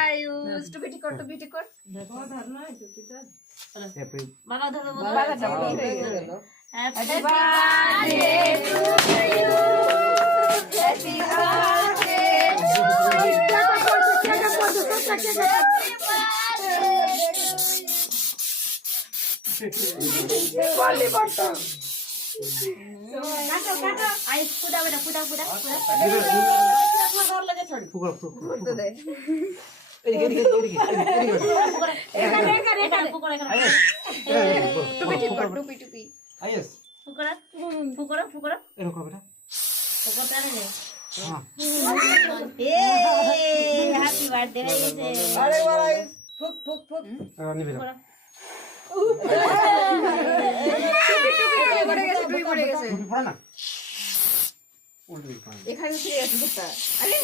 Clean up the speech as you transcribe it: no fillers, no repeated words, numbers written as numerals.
আয়ুষ টুপি টিকট বাবা ধরো happy birthday to you happy birthday বলি বটো কাটো কাটো আইস পুদা বেটা পুদা পুদা পুদা ধর লাগে ছড় ফুকর ফুকর তো দে এদিকে এখানে ফুকরা টুপি আইস ফুকরা ফুকরা ফুকরা এরকম বেটা ফুকরা তারে নে হ্যাঁ এ হ্যাপি বার্থডে হইছে আরে বাড়াই ফুক নিবে টুপি পড়ে গেছে পড়া না উল্টো দিকে এখানে ছিড়ে গেছে আরে